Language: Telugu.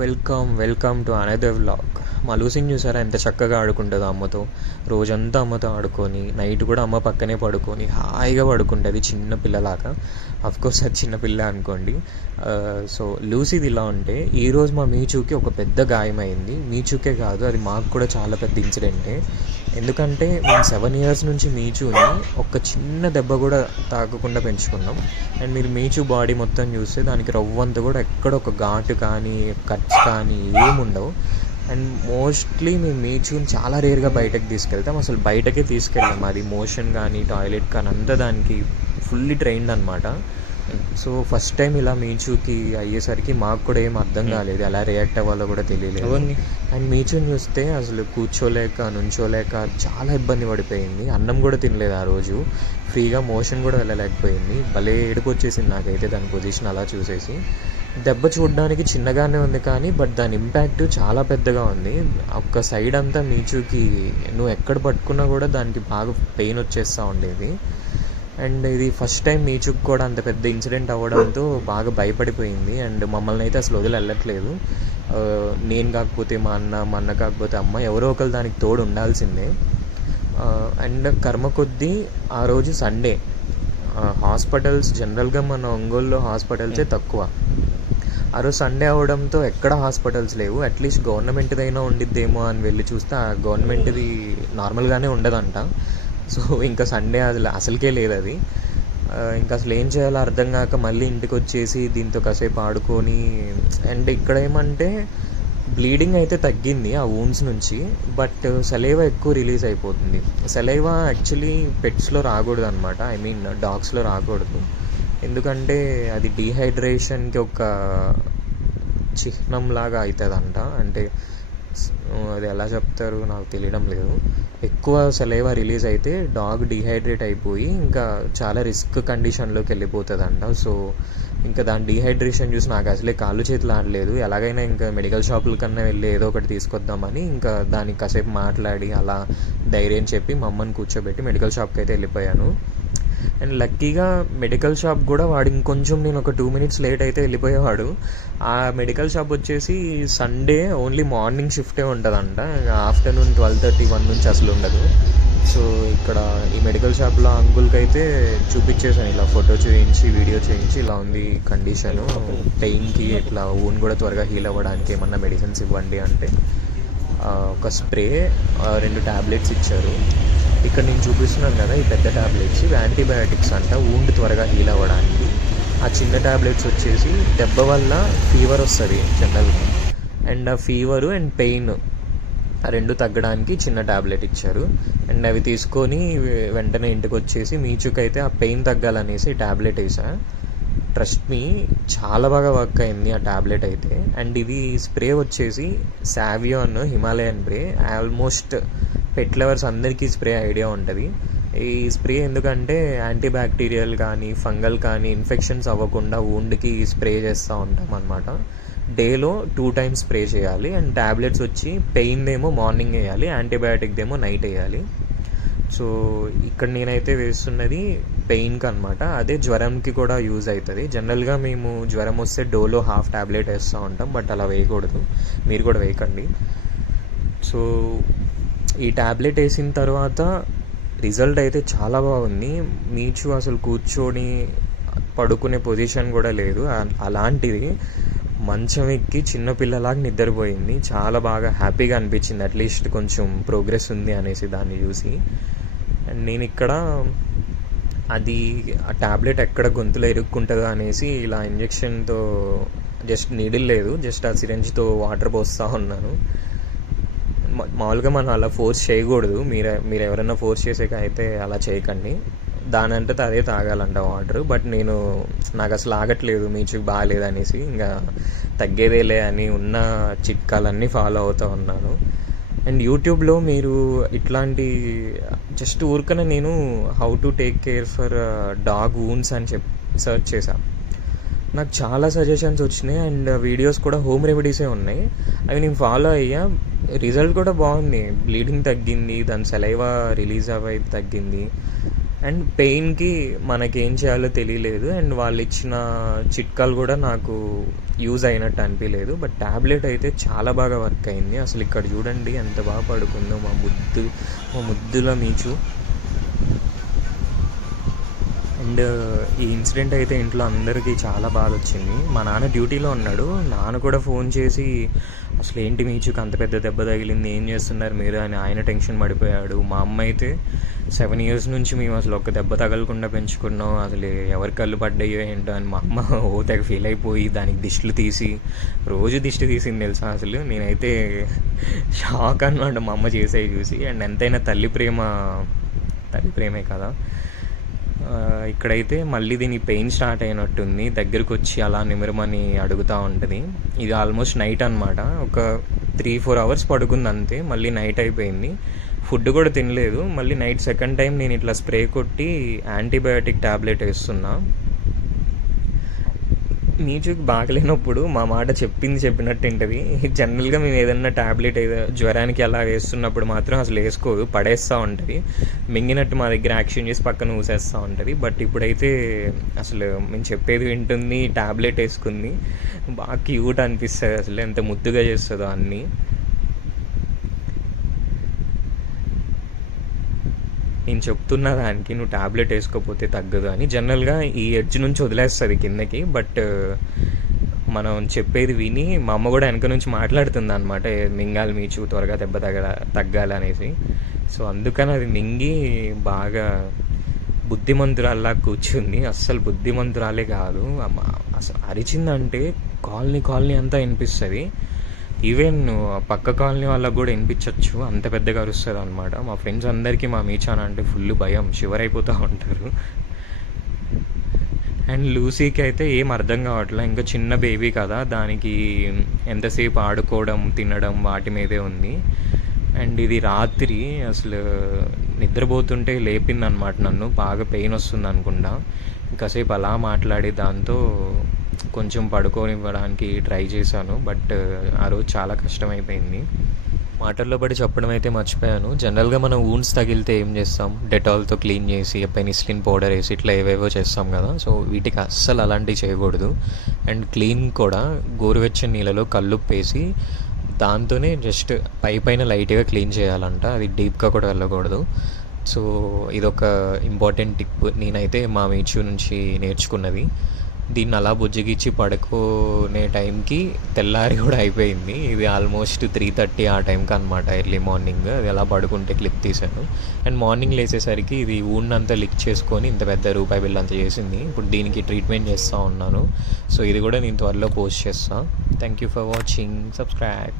Welcome to another vlog. మా లూసిని చూసారా ఎంత చక్కగా ఆడుకుంటుందో అమ్మతో. రోజంతా అమ్మతో ఆడుకొని నైట్ కూడా అమ్మ పక్కనే పడుకొని హాయిగా పడుకుంటుంది చిన్న పిల్లలాగా. అఫ్కోర్స్ అది చిన్న పిల్ల అనుకోండి. సో లూసీది ఇలా ఉంటే ఈరోజు మా మీచూకి ఒక పెద్ద గాయమైంది. మీచూకే కాదు, అది మాకు కూడా చాలా పెద్ద ఇన్సిడెంటే. ఎందుకంటే మేము 7 years నుంచి మీచూని ఒక చిన్న దెబ్బ కూడా తాకకుండా పెంచుకున్నాం. అండ్ మీరు మీచూ బాడీ మొత్తం చూస్తే దానికి రవ్వంతా కూడా ఎక్కడ ఒక ఘాటు కానీ కట్స్ కానీ ఏముండవు. అండ్ మోస్ట్లీ మేము మీచూని చాలా రేర్గా బయటకు తీసుకెళ్తాం, అసలు బయటకే తీసుకెళ్ళాం. అది మోషన్ కానీ టాయిలెట్ కానీ అంతా దానికి ఫుల్లీ ట్రైన్డ్ అనమాట. సో ఫస్ట్ టైం ఇలా మీచూకి అయ్యేసరికి మాకు కూడా ఏం అర్థం కాలేదు, ఎలా రియాక్ట్ అవ్వాలో కూడా తెలియలేదు. అండ్ మీచూని చూస్తే అసలు కూర్చోలేక నుంచోలేక చాలా ఇబ్బంది పడిపోయింది. అన్నం కూడా తినలేదు ఆ రోజు, ఫ్రీగా మోషన్ కూడా వెళ్ళలేకపోయింది. భలే ఏడుపు వచ్చేసింది నాకైతే దాని పొజిషన్ అలా చూసేసి. దెబ్బ చూడడానికి చిన్నగానే ఉంది కానీ బట్ దాని ఇంపాక్ట్ చాలా పెద్దగా ఉంది. ఒక్క సైడ్ అంతా మీచూకి నువ్వు ఎక్కడ పట్టుకున్నా కూడా దానికి బాగా పెయిన్ వచ్చేస్తూ ఉండేది. అండ్ ఇది ఫస్ట్ టైం మీచుకు కూడా అంత పెద్ద ఇన్సిడెంట్ అవ్వడంతో బాగా భయపడిపోయింది. అండ్ మమ్మల్ని అయితే అసలు వదిలి వెళ్ళట్లేదు. నేను కాకపోతే మా అన్న కాకపోతే అమ్మ, ఎవరో ఒకరు దానికి తోడు ఉండాల్సిందే. అండ్ కర్మ కొద్దీ ఆ రోజు సండే, హాస్పిటల్స్ జనరల్గా మన ఒంగోలులో హాస్పిటల్సే తక్కువ. ఆ రోజు సండే అవడంతో ఎక్కడ హాస్పిటల్స్ లేవు. అట్లీస్ట్ గవర్నమెంట్దైనా ఉండిద్దేమో అని వెళ్ళి చూస్తే ఆ గవర్నమెంట్ది నార్మల్గానే ఉండదంట. సో ఇంకా సండే అసలుకే లేదు అది. ఇంకా అసలు ఏం చేయాలో అర్థం కాక మళ్ళీ ఇంటికి వచ్చేసి దీంతో కాసేపు ఆడుకొని. అండ్ ఇక్కడ ఏమంటే బ్లీడింగ్ అయితే తగ్గింది ఆ వూండ్స్ నుంచి, బట్ సలైవా ఎక్కువ రిలీజ్ అయిపోతుంది. సలైవా యాక్చువల్లీ పెట్స్లో రాకూడదు అనమాట, ఐ మీన్ డాగ్స్లో రాకూడదు. ఎందుకంటే అది డీహైడ్రేషన్కి ఒక చిహ్నంలాగా అవుతుందంట. అంటే అది ఎలా చెప్తారు నాకు తెలియడం లేదు. ఎక్కువ సలైవా రిలీజ్ అయితే డాగ్ డీహైడ్రేట్ అయిపోయి ఇంకా చాలా రిస్క్ కండిషన్లోకి వెళ్ళిపోతుందంట. సో ఇంకా దాని డీహైడ్రేషన్ చూసి నాకు అసలే కాళ్ళు చేతులు ఆడలేదు. ఎలాగైనా ఇంకా మెడికల్ షాపుల కన్నా వెళ్ళి ఏదో ఒకటి తీసుకొద్దామని ఇంకా దానికి కాసేపు మాట్లాడి అలా ధైర్యం చెప్పి మా అమ్మని కూర్చోబెట్టి మెడికల్ షాప్కి అయితే వెళ్ళిపోయాను. అండ్ లక్కీగా మెడికల్ షాప్ కూడా వాడు ఇంకొంచెం నేను ఒక 2 minutes లేట్ అయితే వెళ్ళిపోయేవాడు. ఆ మెడికల్ షాప్ వచ్చేసి సండే ఓన్లీ మార్నింగ్ షిఫ్టే ఉంటుందంట, ఆఫ్టర్నూన్ 12:30-1 నుంచి అసలు ఉండదు. సో ఇక్కడ ఈ మెడికల్ షాప్లో అంకుల్కి అయితే చూపించేసాను, ఇలా ఫోటో చేయించి వీడియో చేయించి ఇలా ఉంది కండిషను, పెయిన్కి ఇట్లా ఊన్ కూడా త్వరగా హీల్ అవ్వడానికి ఏమన్నా మెడిసిన్స్ ఇవ్వండి అంటే ఒక స్ప్రే 2 tablets ఇచ్చారు. ఇక్కడ నేను చూపిస్తున్నాను కదా ఈ పెద్ద ట్యాబ్లెట్స్, ఇవి యాంటీబయాటిక్స్ అంట వూండ్ త్వరగా హీల్ అవ్వడానికి. ఆ చిన్న ట్యాబ్లెట్స్ వచ్చేసి దెబ్బ వల్ల ఫీవర్ వస్తుంది జనరల్గా, అండ్ ఆ ఫీవరు అండ్ పెయిన్ ఆ 2 తగ్గడానికి చిన్న ట్యాబ్లెట్ ఇచ్చారు. అండ్ అవి తీసుకొని వెంటనే ఇంటికి వచ్చేసి మీచుకైతే ఆ పెయిన్ తగ్గాలనేసి ట్యాబ్లెట్ వేసా. ట్రస్ట్ మీ చాలా బాగా వర్క్ అయింది ఆ ట్యాబ్లెట్ అయితే. అండ్ ఇది స్ప్రే వచ్చేసి సావియాన్ Himalayan spray. Almost pet lovers అందరికీ స్ప్రే ఐడియా ఉంటుంది. ఈ స్ప్రే ఎందుకంటే యాంటీ బ్యాక్టీరియల్ కానీ ఫంగల్ కానీ ఇన్ఫెక్షన్స్ అవ్వకుండా వూండ్కి స్ప్రే చేస్తూ ఉంటాం అనమాట. డేలో 2 times స్ప్రే చేయాలి. అండ్ ట్యాబ్లెట్స్ వచ్చి పెయిన్దేమో మార్నింగ్ వేయాలి, యాంటీబయాటిక్దేమో నైట్ వేయాలి. సో ఇక్కడ నేనైతే వేస్తున్నది పెయిన్కి అనమాట. అదే జ్వరంకి కూడా యూజ్ అవుతుంది. జనరల్గా మేము జ్వరం వస్తే డోలో ½ ట్యాబ్లెట్ వేస్తూ ఉంటాం, బట్ అలా వేయకూడదు, మీరు కూడా వేయకండి. సో ఈ ట్యాబ్లెట్ వేసిన తర్వాత రిజల్ట్ అయితే చాలా బాగుంది. మీచు అసలు కూర్చొని పడుకునే పొజిషన్ కూడా లేదు, అలాంటిది మంచం ఎక్కి చిన్నపిల్లలాగా నిద్రపోయింది. చాలా బాగా హ్యాపీగా అనిపించింది, అట్లీస్ట్ కొంచెం ప్రోగ్రెస్ ఉంది అనేసి దాన్ని చూసి. అండ్ నేను ఇక్కడ అది ఆ ట్యాబ్లెట్ ఎక్కడ గొంతులో ఇరుక్కుంటుందో అనేసి ఇలా ఇంజెక్షన్తో జస్ట్ నీడిల్ లేదు, జస్ట్ ఆ సిరంజ్తో వాటర్ పోస్తూ ఉన్నాను. మామూలుగా మనం అలా ఫోర్స్ చేయకూడదు, మీరు ఎవరైనా ఫోర్స్ చేసాక అయితే అలా చేయకండి, దాని అంటే అదే తాగాలంట వాటర్. బట్ నాకు అసలు ఆగట్లేదు, మీచుకు బాగాలేదు అనేసి ఇంకా తగ్గేదేలే అని ఉన్న చిట్కాలన్నీ ఫాలో అవుతూ ఉన్నాను. అండ్ యూట్యూబ్లో మీరు ఇట్లాంటి జస్ట్ ఊరికనే నేను how to take care for dog wounds అని సెర్చ్ చేశాను. నాకు చాలా సజెషన్స్ వచ్చినాయి అండ్ వీడియోస్ కూడా హోమ్ రెమెడీసే ఉన్నాయి. అవి నేను ఫాలో అయ్యా, రిజల్ట్ కూడా బాగుంది. బ్లీడింగ్ తగ్గింది, దాని సలైవా రిలీజ్ అవ్వై తగ్గింది. అండ్ పెయిన్కి మనకేం చేయాలో తెలియలేదు. అండ్ వాళ్ళు ఇచ్చిన చిట్కాలు కూడా నాకు యూజ్ అయినట్టు అనిపించలేదు. బట్ ట్యాబ్లెట్ అయితే చాలా బాగా వర్క్ అయింది. అసలు ఇక్కడ చూడండి ఎంత బాగా పడుకుందో మా ముద్దుల మీచు. అండ్ ఈ ఇన్సిడెంట్ అయితే ఇంట్లో అందరికీ చాలా బాధ వచ్చింది. మా నాన్న డ్యూటీలో ఉన్నాడు. నాన్న కూడా ఫోన్ చేసి అసలు ఏంటి మీచుకు అంత పెద్ద దెబ్బ తగిలింది, ఏం చేస్తున్నారు మీరు అని ఆయన టెన్షన్ పడిపోయాడు. మా అమ్మ అయితే 7 years నుంచి మేము అసలు ఒక దెబ్బ తగలకుండా పెంచుకున్నాం, అసలు ఎవరి కళ్ళు పడ్డాయో ఏంటో అని మా అమ్మ తెగ ఫీల్ అయిపోయి దానికి దిష్టిలు తీసి రోజు దిష్టి తీసింది తెలుసా. అసలు నేనైతే షాక్ అన్నమాట మా అమ్మ చేసేవి చూసి. అండ్ ఎంతైనా తల్లి ప్రేమే కదా. ఇక్కడైతే మళ్ళీ దీని పెయిన్ స్టార్ట్ అయినట్టుంది. దగ్గరికి వచ్చి అలా నిమిరమని అడుగుతూ ఉంటుంది. ఇది ఆల్మోస్ట్ నైట్ అనమాట. ఒక 3-4 hours పడుకుంది అంతే. మళ్ళీ నైట్ అయిపోయింది. ఫుడ్ కూడా తినలేదు. మళ్ళీ నైట్ సెకండ్ టైం నేను ఇట్లా స్ప్రే కొట్టి యాంటీబయాటిక్ ట్యాబ్లెట్ వేస్తున్నా. మీచుకు బాగలేనప్పుడు మా మాట చెప్పినట్టు ఉంటుంది. జనరల్గా మేము ఏదన్నా ట్యాబ్లెట్ జ్వరానికి అలా వేస్తున్నప్పుడు మాత్రం అసలు వేసుకోదు, పడేస్తూ ఉంటుంది. మింగినట్టు మా దగ్గర యాక్షన్ చేసి పక్కన ఊసేస్తూ ఉంటుంది. బట్ ఇప్పుడైతే అసలు మేము చెప్పేది వింటుంది, ట్యాబ్లెట్ వేసుకుంది. బాగా క్యూట్ అనిపిస్తుంది. అసలు ఎంత ముద్దుగా చేస్తుందో అన్నీ. నేను చెప్తున్న దానికి నువ్వు ట్యాబ్లెట్ వేసుకోకపోతే తగ్గదు అని. జనరల్గా ఈ ఎడ్జ్ నుంచి వదిలేస్తుంది కిందకి. బట్ మనం చెప్పేది విని మా అమ్మ కూడా వెనక నుంచి మాట్లాడుతుంది అనమాట, మింగాలి మీచు త్వరగా దెబ్బ తగ్గాలి అనేసి. సో అందుకని అది మింగి బాగా బుద్ధిమంతురాల్లా కూర్చుంది. అస్సలు బుద్ధిమంతురాలే కాదు. అసలు అరిచిందంటే కాలనీ అంతా వినిపిస్తుంది. ఈవెన్ పక్క కాలనీ వాళ్ళకు కూడా వినిపించవచ్చు, అంత పెద్దగా అరుస్తుంది అనమాట. మా ఫ్రెండ్స్ అందరికీ మా మీచాన అంటే ఫుల్ భయం, షివర్ అయిపోతూ ఉంటారు. అండ్ లూసీకి అయితే ఏం అర్థం కావట్లే, ఇంకా చిన్న బేబీ కదా, దానికి ఎంతసేపు ఆడుకోవడం తినడం వాటి మీదే ఉంది. అండ్ ఇది రాత్రి అసలు నిద్రపోతుంటే లేపిందనమాట నన్ను. బాగా పెయిన్ వస్తుంది అనుకుంటా. ఇంకాసేపు అలా మాట్లాడి దాంతో కొంచెం పడుకోనివ్వడానికి ట్రై చేశాను. బట్ ఆ రోజు చాలా కష్టమైపోయింది. మాటల్లో పడి చెప్పడం అయితే మర్చిపోయాను. జనరల్గా మనం వూండ్స్ తగిలితే ఏం చేస్తాం, డెటాల్తో క్లీన్ చేసి పెనిసిలిన్ పౌడర్ వేసి ఇట్లా ఏవేవో చేస్తాం కదా. సో వీటికి అస్సలు అలాంటివి చేయకూడదు. అండ్ క్లీన్ కూడా గోరువెచ్చని నీళ్ళలో కల్లుప్పు వేసి దాంతోనే జస్ట్ పైన లైట్గా క్లీన్ చేయాలంట. అది డీప్గా కూడా వెళ్ళకూడదు. సో ఇదొక ఇంపార్టెంట్ టిప్ నేనైతే మా మీచు నుంచి నేర్చుకున్నది. దీన్ని అలా బుజ్జగిచ్చి పడుకునే టైంకి తెల్లారి కూడా అయిపోయింది. ఇది ఆల్మోస్ట్ 3:30 ఆ టైంకి అనమాట, ఎర్లీ మార్నింగ్. అది అలా పడుకుంటే క్లిప్ తీశాను. అండ్ మార్నింగ్ లేచేసరికి ఇది ఊడినంతా లిక్ చేసుకొని ఇంత పెద్ద రూపాయి బిల్ అంతా చేసింది. ఇప్పుడు దీనికి ట్రీట్మెంట్ చేస్తూ ఉన్నాను. సో ఇది కూడా నేను త్వరలో పోస్ట్ చేస్తాను. Thank you for watching. Subscribe.